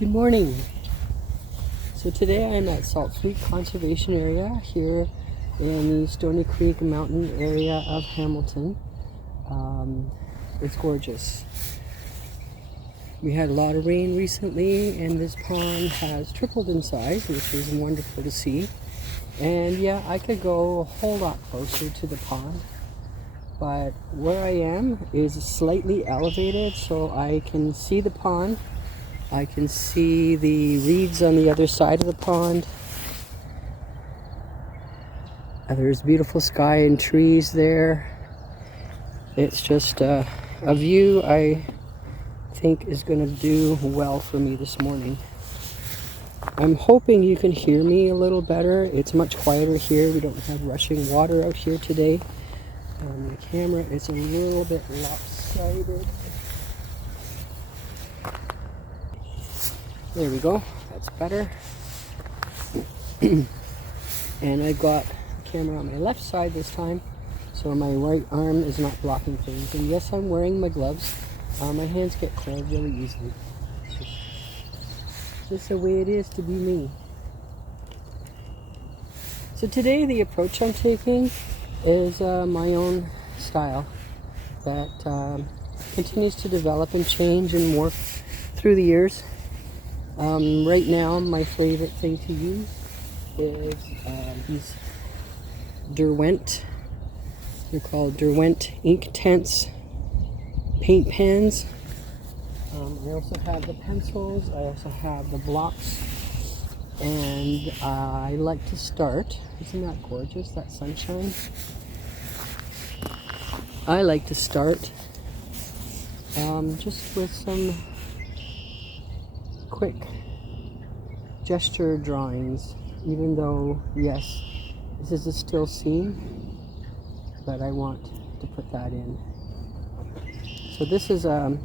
Good morning. So today I'm at Saltfleet Conservation area here in the Stoney Creek mountain area of Hamilton. It's gorgeous. We had a lot of rain recently and this pond has tripled in size, which is wonderful to see. And yeah, I could go a whole lot closer to the pond, but where I am is slightly elevated so I can see the pond. I can see the reeds on the other side of the pond. There's beautiful sky and trees there. It's just a view I think is going to do well for me this morning. I'm hoping you can hear me a little better. It's much quieter here. We don't have rushing water out here today. The camera is a little bit lopsided. There we go, that's better. And I've got the camera on my left side this time, so my right arm is not blocking things. And yes, I'm wearing my gloves. My hands get cold really easily. It's just the way it is to be me. So today the approach I'm taking is my own style that continues to develop and change and morph through the years. Right now, my favorite thing to use is these Derwent. They're called Derwent Ink Tense paint pens. I also have the pencils. I also have the blocks. And I like to start. Isn't that gorgeous, that sunshine? I like to start just with some quick gesture drawings, even though, yes, this is a still scene, but I want to put that in. So this is an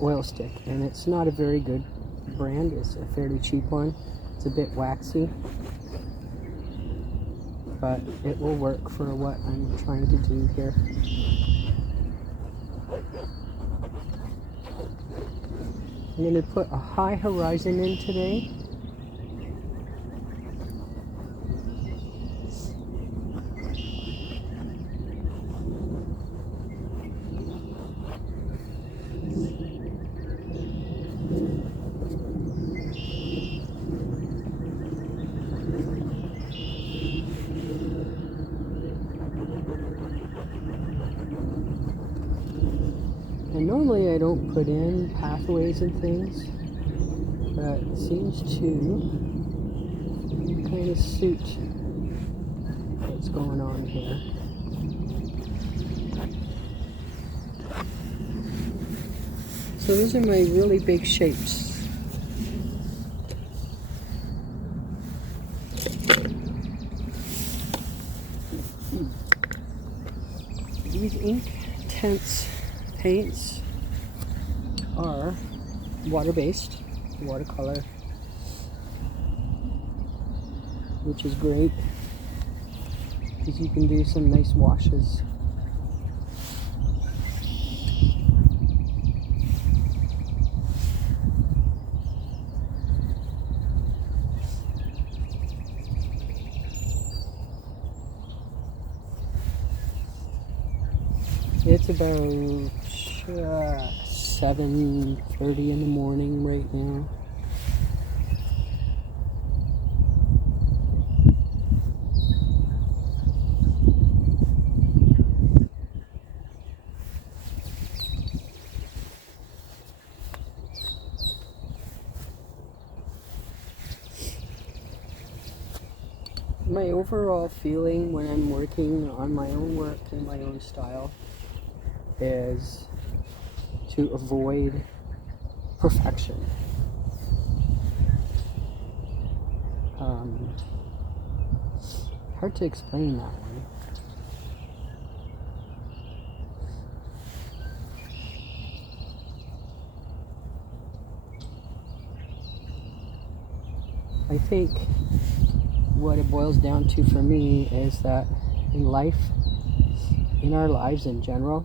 oil stick, and it's not a very good brand. It's a fairly cheap one. It's a bit waxy, but it will work for what I'm trying to do here. I'm going to put a high horizon in today. And normally I don't put in pathways and things, but it seems to kind of suit what's going on here. So those are my really big shapes. These ink tense paints are water-based, watercolor, which is great because you can do some nice washes. It's about 7:30 in the morning right now. My overall feeling when I'm working on my own work in my own style is to avoid perfection. Hard to explain that one. I think what it boils down to for me is that in life, in our lives in general,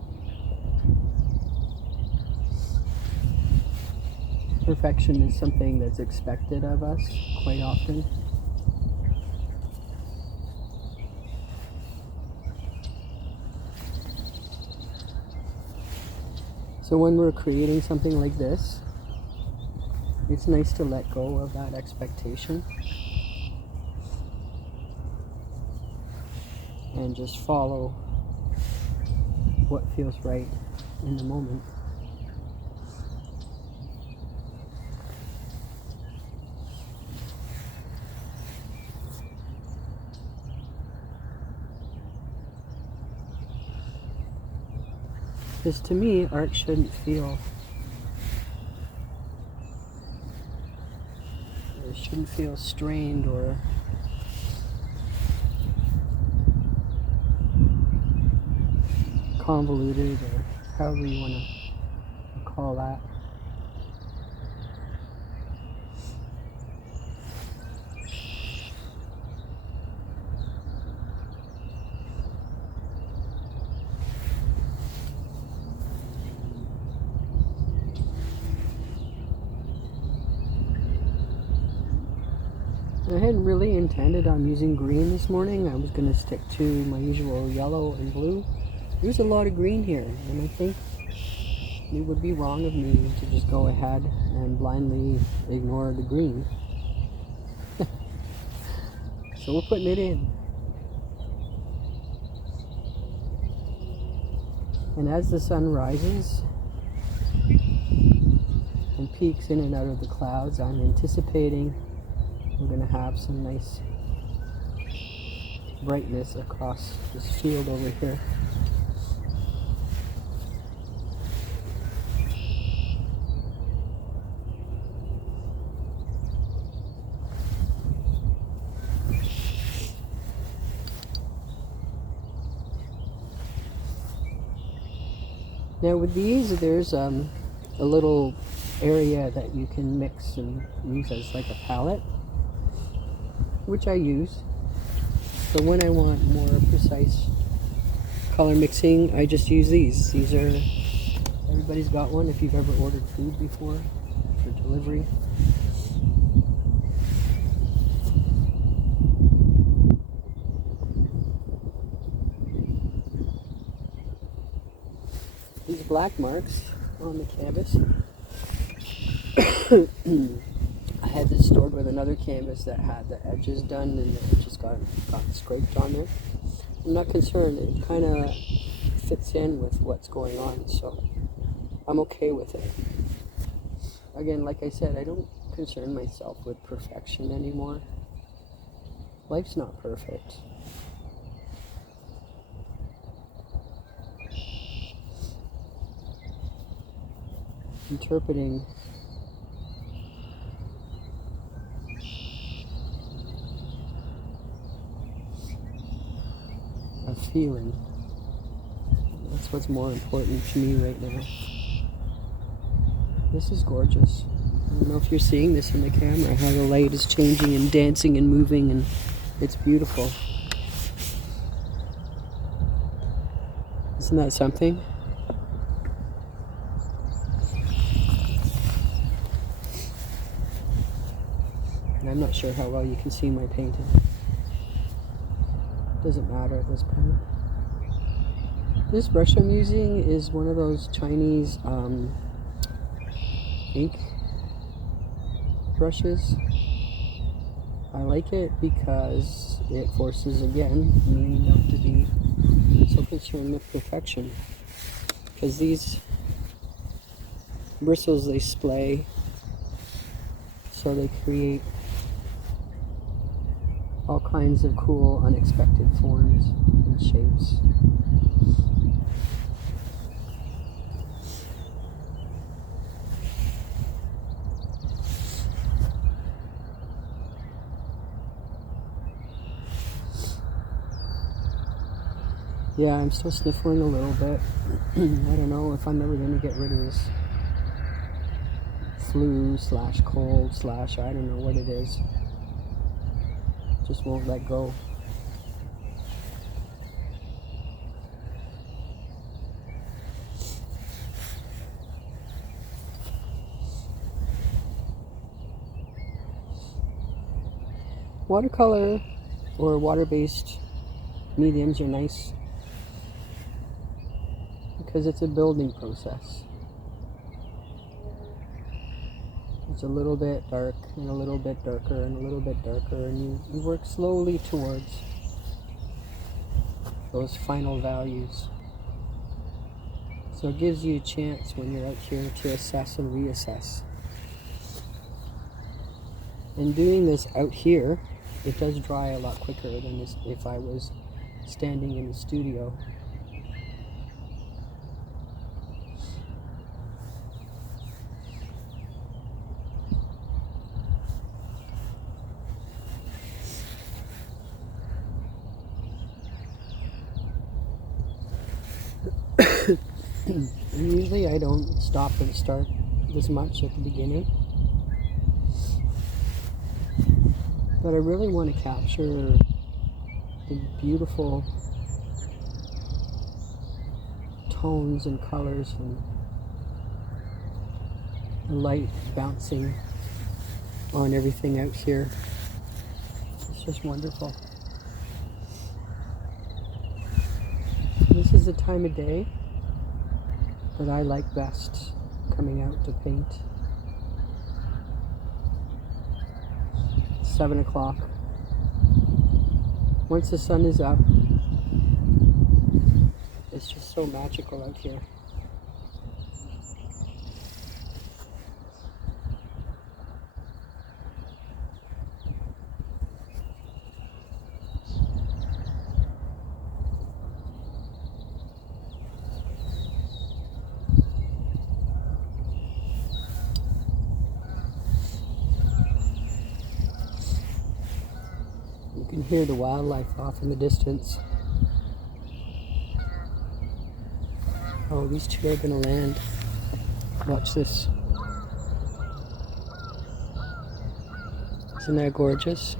Perfection is something that's expected of us quite often. So when we're creating something like this, it's nice to let go of that expectation and just follow what feels right in the moment. Because to me, art shouldn't feel strained or convoluted, or however you want to call that. I hadn't really intended on using green this morning. I was going to stick to my usual yellow and blue. There's a lot of green here, and I think it would be wrong of me to just go ahead and blindly ignore the green. So we're putting it in. And as the sun rises and peeks in and out of the clouds, I'm anticipating we're going to have some nice brightness across this field over here. Now with these, there's a little area that you can mix and use as like a palette, which I use. But when I want more precise color mixing, I just use these. These are, everybody's got one if you've ever ordered food before for delivery. These black marks on the canvas, I had this stored with another canvas that had the edges done and it just got scraped on there. I'm not concerned. It kind of fits in with what's going on, so I'm okay with it. Again, like I said, I don't concern myself with perfection anymore. Life's not perfect. Interpreting a feeling, that's what's more important to me right now. This is gorgeous. I don't know if you're seeing this in the camera, how the light is changing and dancing and moving, and it's beautiful. Isn't that something? And I'm not sure how well you can see my painting. Doesn't matter at this point. This brush I'm using is one of those Chinese ink brushes. I like it because it forces, again, me not to be so concerned with perfection. Because these bristles, they splay, so they create all kinds of cool, unexpected forms and shapes. Yeah, I'm still sniffling a little bit. I don't know if I'm ever going to get rid of this flu / cold / I don't know what it is. Just won't let go. Watercolor or water-based mediums are nice because it's a building process. It's a little bit dark and a little bit darker and a little bit darker, and you work slowly towards those final values. So it gives you a chance when you're out here to assess and reassess. And doing this out here, it does dry a lot quicker than this if I was standing in the studio. And usually I don't stop and start this much at the beginning, but I really want to capture the beautiful tones and colors and the light bouncing on everything out here. It's just wonderful. This is the time of day that I like best coming out to paint. 7 o'clock. Once the sun is up, it's just so magical out here. You can hear the wildlife off in the distance. Oh, these two are gonna land. Watch this. Isn't that gorgeous?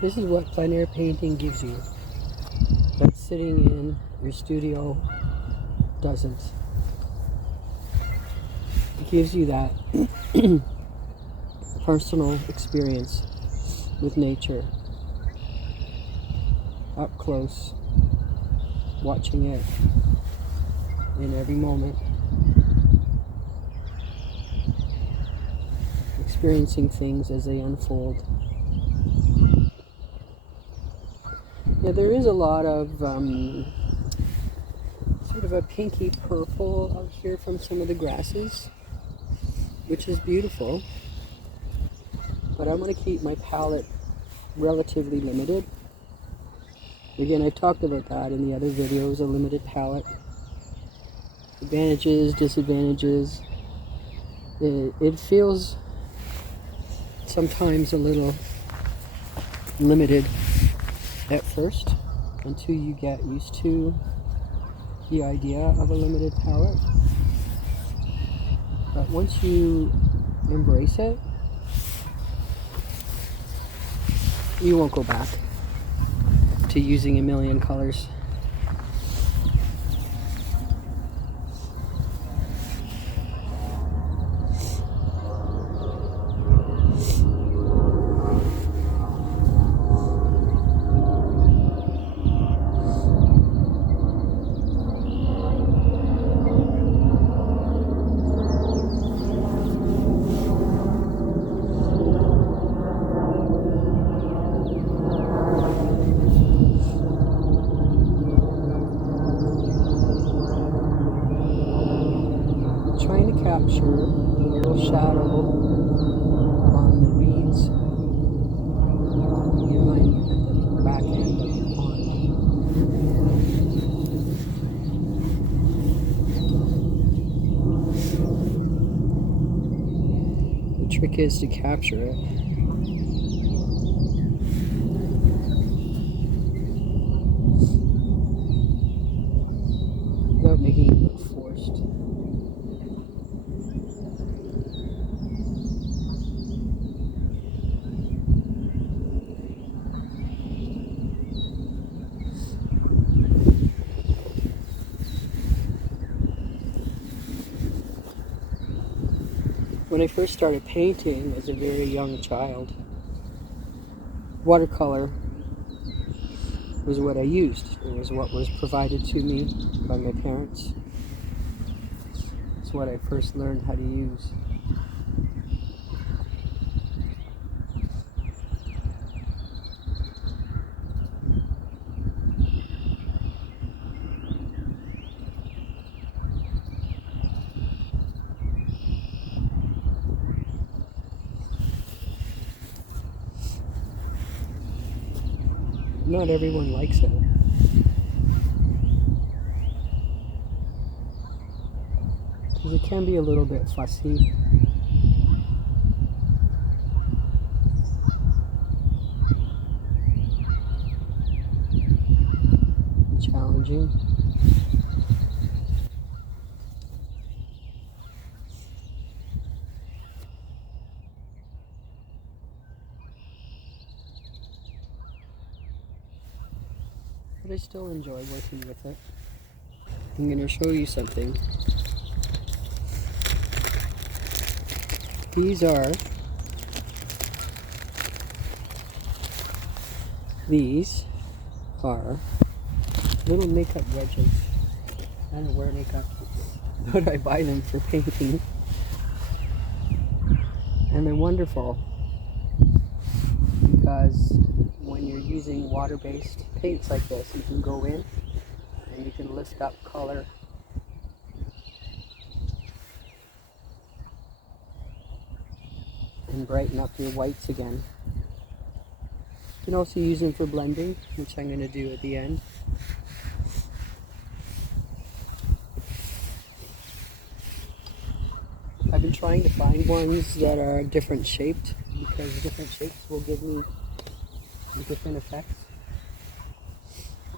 This is what plein air painting gives you, that sitting in your studio doesn't. It gives you that personal experience with nature, up close, watching it in every moment, experiencing things as they unfold. Yeah, there is a lot of sort of a pinky purple out here from some of the grasses, which is beautiful, but I want to keep my palette relatively limited. Again, I've talked about that in the other videos, a limited palette. Advantages, disadvantages. It feels sometimes a little limited at first until you get used to the idea of a limited palette. But once you embrace it, you won't go back to using a million colors. Trying to capture the little shadow on the reeds behind the back end of the pond. The trick is to capture it. Without making it look forced. When I first started painting as a very young child, watercolor was what I used. It was what was provided to me by my parents. It's what I first learned how to use. Not everyone likes it. Because it can be a little bit fussy. And challenging. But I still enjoy working with it. I'm going to show you something. These are little makeup wedges. I don't wear makeup, but I buy them for painting. And they're wonderful because when you're using water-based paints like this, you can go in and you can lift up color. And brighten up your whites again. You can also use them for blending, which I'm going to do at the end. I've been trying to find ones that are different shaped, because different shapes will give me different effects.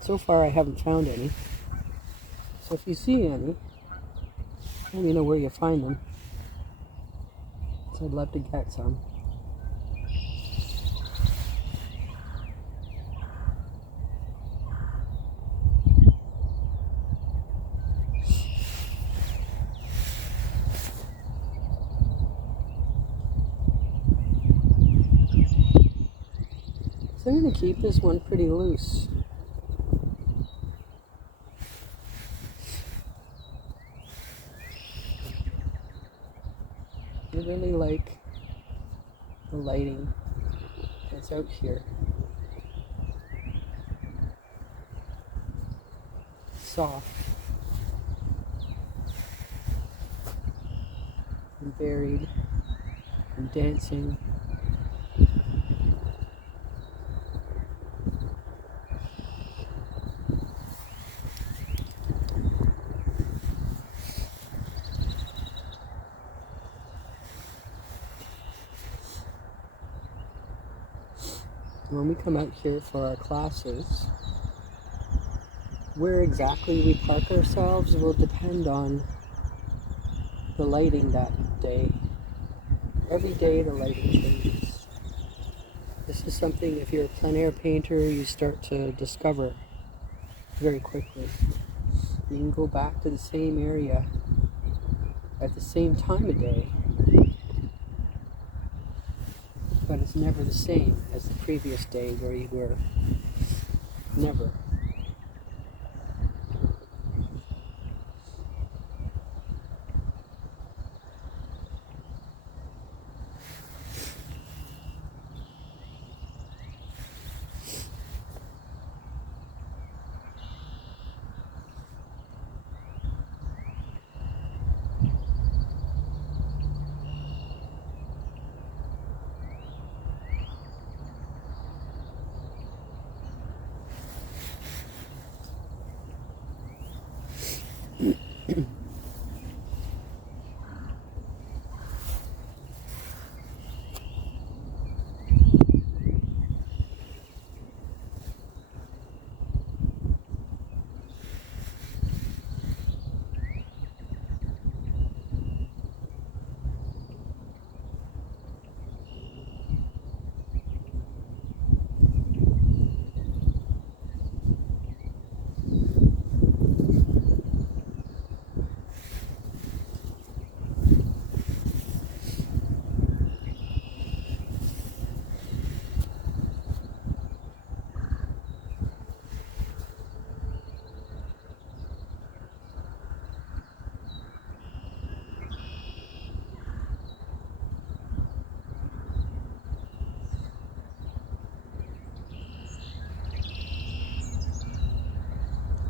So far I haven't found any. So if you see any, let me know where you find them. So I'd love to get some. So I'm going to keep this one pretty loose. I really like the lighting that's out here. Soft and varied and dancing. When we come out here for our classes, where exactly we park ourselves will depend on the lighting that day. Every day the lighting changes. This is something, if you're a plein air painter, you start to discover very quickly. You can go back to the same area at the same time of day, but it's never the same as the previous day where you were. Never.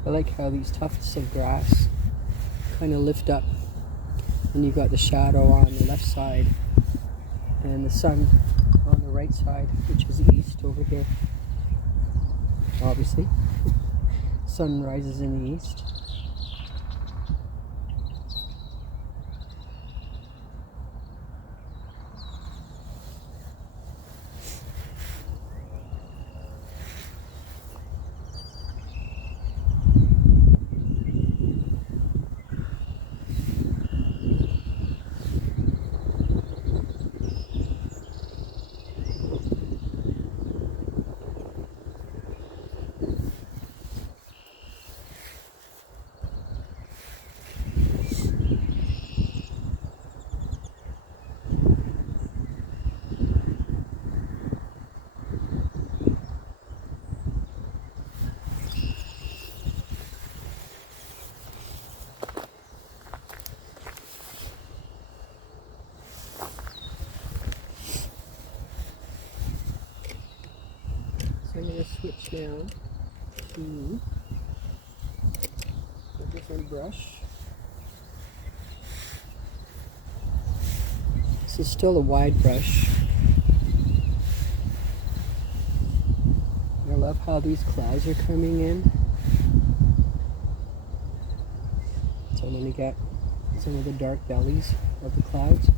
I like how these tufts of grass kind of lift up, and you've got the shadow on the left side and the sun on the right side, which is east over here. Obviously, sun rises in the east. So I'm going to switch now to a different brush. This is still a wide brush. I love how these clouds are coming in. So I'm going to get some of the dark bellies of the clouds.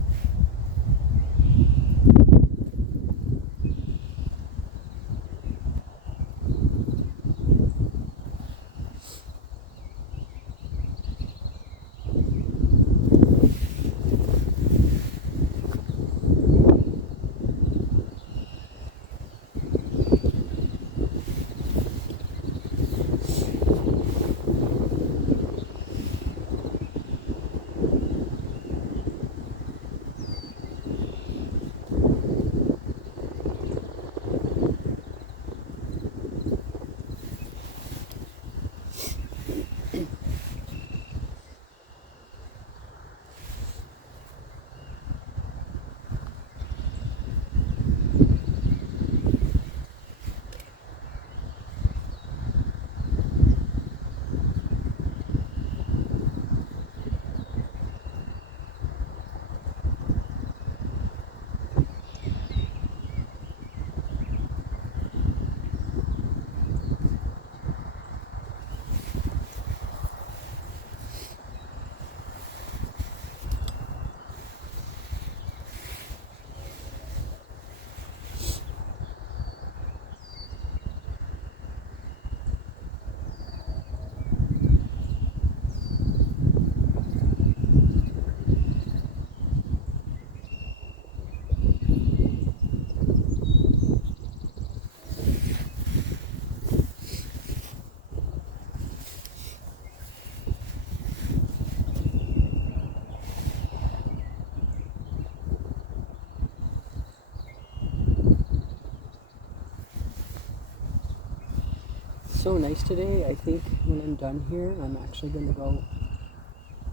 So nice today. I think when I'm done here, I'm actually going to go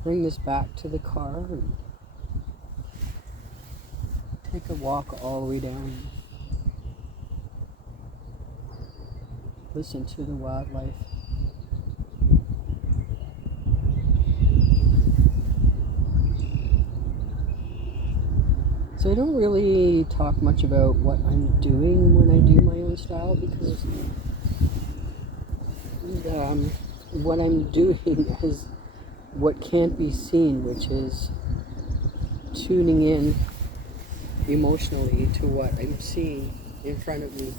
bring this back to the car and take a walk all the way down. Listen to the wildlife. So I don't really talk much about what I'm doing when I do my own style, because what I'm doing is what can't be seen, which is tuning in emotionally to what I'm seeing in front of me.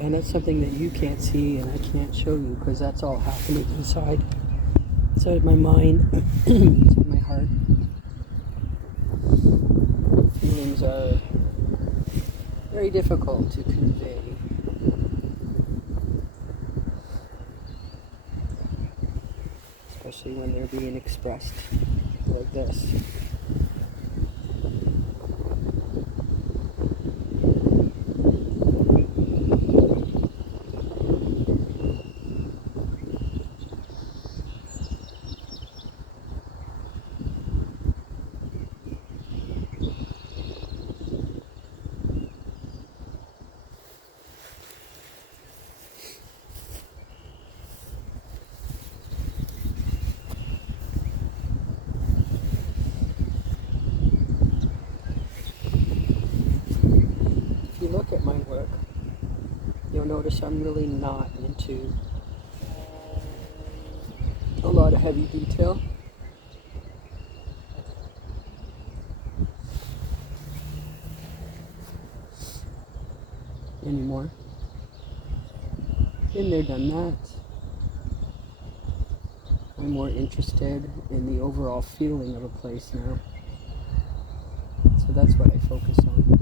And that's something that you can't see and I can't show you, because that's all happening inside my mind, inside my heart. Feelings are very difficult to convey. Especially when they're being expressed like this. at my work, you'll notice I'm really not into a lot of heavy detail. Anymore. Been there, done that. I'm more interested in the overall feeling of a place now. So that's what I focus on.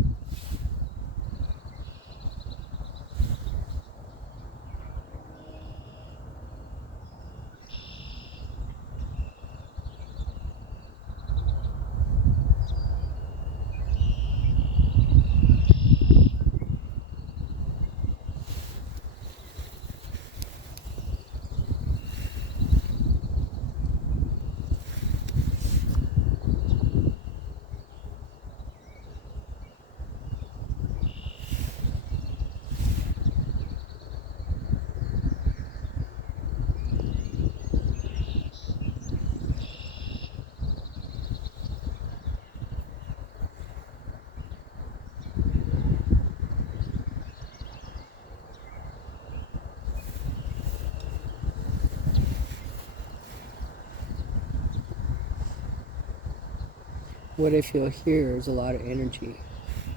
What I feel here is a lot of energy,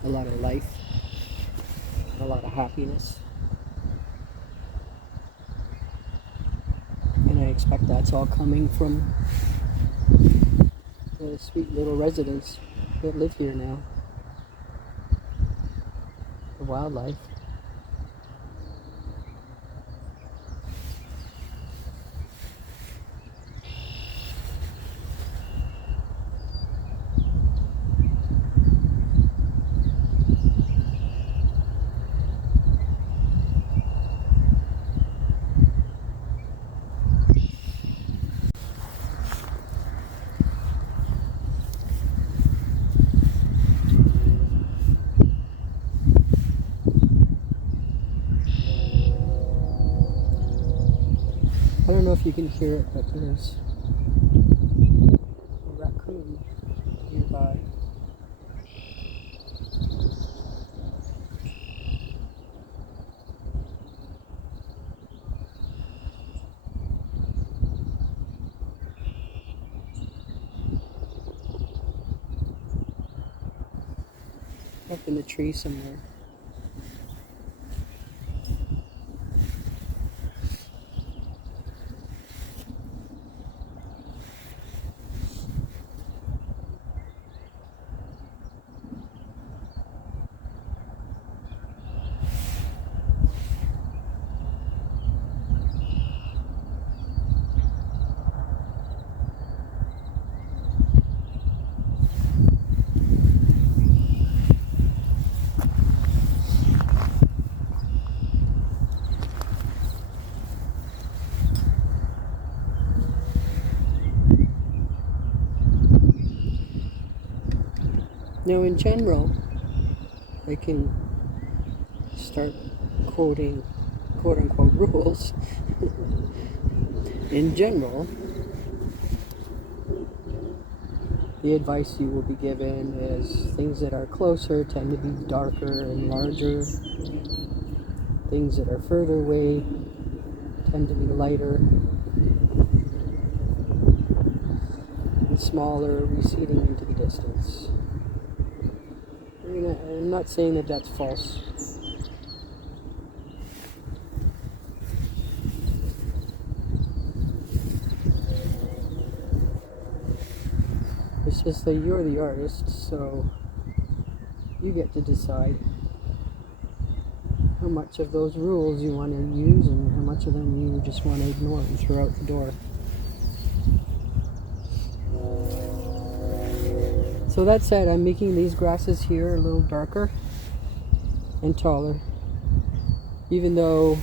a lot of life, a lot of happiness. And I expect that's all coming from the sweet little residents that live here now. The wildlife. I don't know if you can hear it, but there's a raccoon nearby. Up in the tree somewhere. Now, in general, I can start quoting quote-unquote rules. In general, the advice you will be given is things that are closer tend to be darker and larger. Things that are further away tend to be lighter and smaller, receding into the distance. I'm not saying that that's false. It's just that you're the artist, so you get to decide how much of those rules you want to use and how much of them you just want to ignore and throw out the door. So that said, I'm making these grasses here a little darker and taller, even though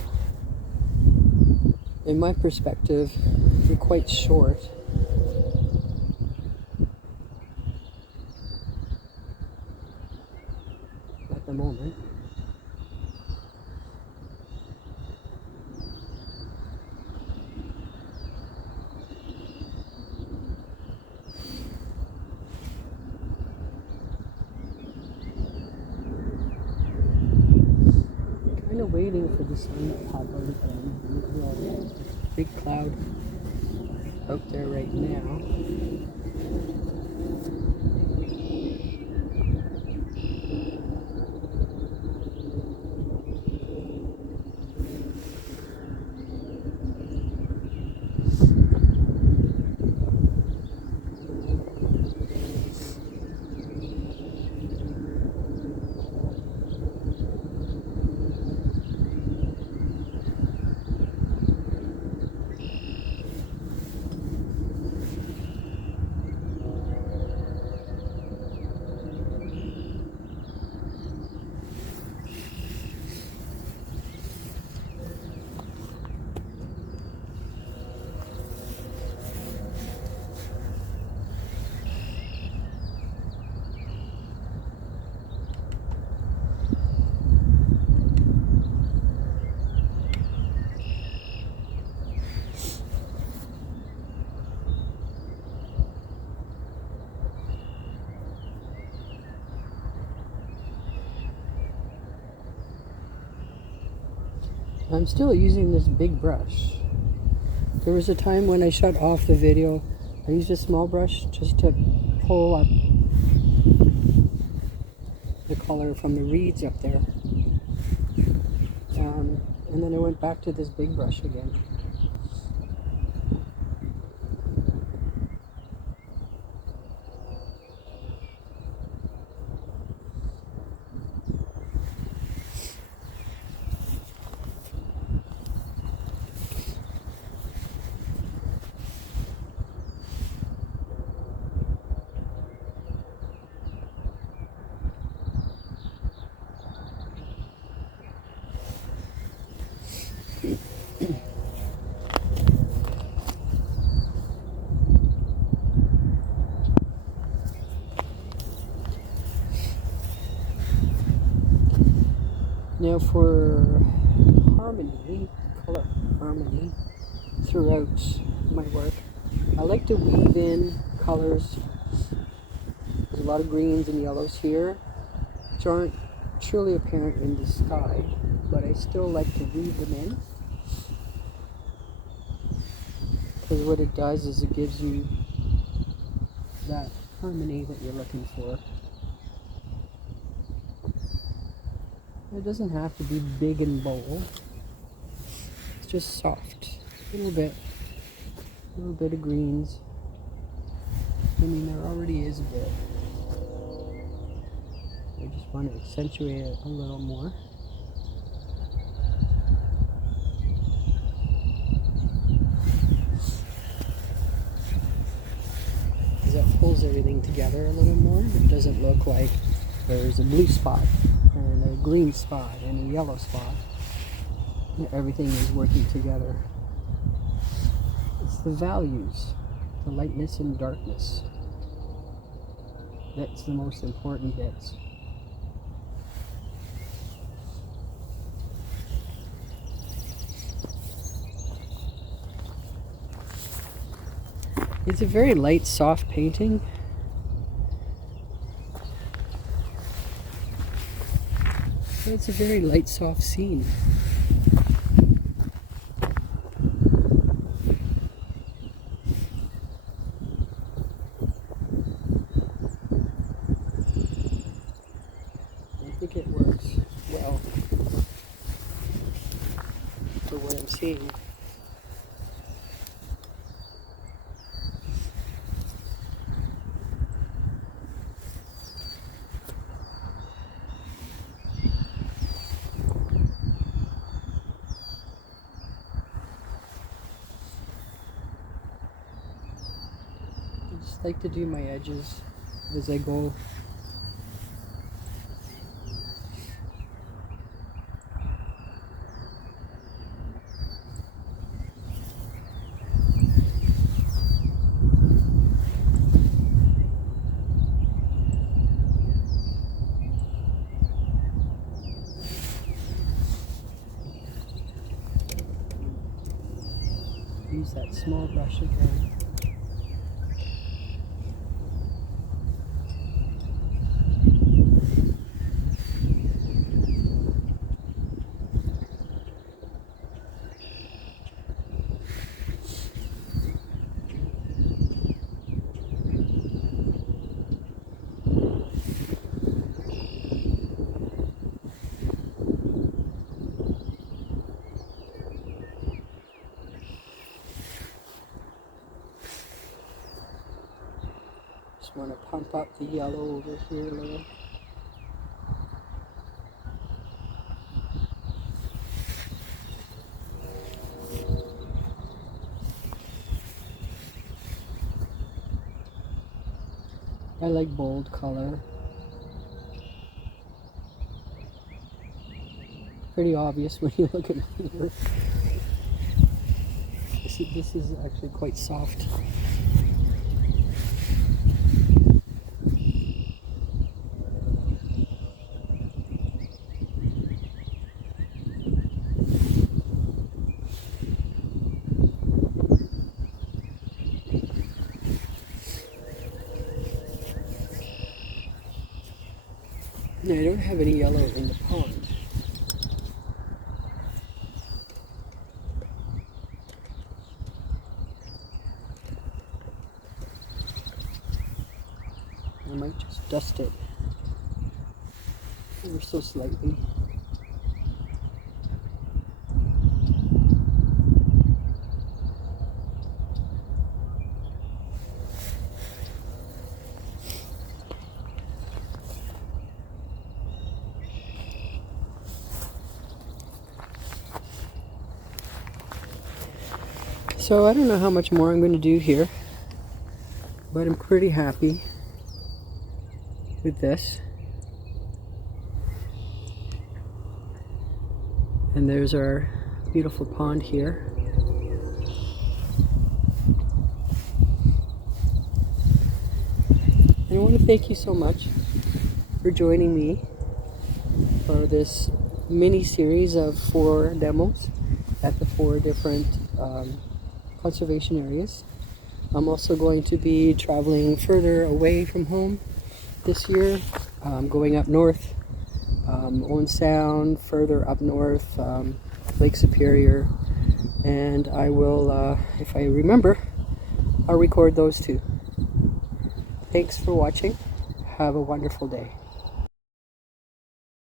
in my perspective they're quite short. At the moment. kind of waiting for the sun to pop out again. Big cloud out there right now. I'm still using this big brush. There was a time when I shut off the video. I used a small brush just to pull up the color from the reeds up there. And then I went back to this big brush again. Now for harmony, color harmony throughout my work, I like to weave in colors. There's a lot of greens and yellows here, which aren't truly apparent in the sky, but I still like to weave them in. Because what it does is it gives you that harmony that you're looking for. It doesn't have to be big and bold. It's just soft. A little bit of greens. I mean, there already is a bit. I just want to accentuate it a little more. Because that pulls everything together a little more. It doesn't look like there's a blue spot and a green spot and a yellow spot. Everything is working together. It's the values, the lightness and darkness. That's the most important bits. It's a very light, soft painting. It's a very light, soft scene. I think it works well for what I'm seeing. I like to do my edges as I go. Use that small brush again. just want to pump up the yellow over here a little. I like bold color. Pretty obvious when you look at my finger. This is actually quite soft. Now, I don't have any yellow in the pond. I might just dust it ever so slightly. So I don't know how much more I'm going to do here, but I'm pretty happy with this. And there's our beautiful pond here. And I want to thank you so much for joining me for this mini series of 4 demos at the 4 different conservation areas. I'm also going to be traveling further away from home this year, going up north, Owen Sound, further up north, Lake Superior, and I will, if I remember, I'll record those too. Thanks for watching. Have a wonderful day.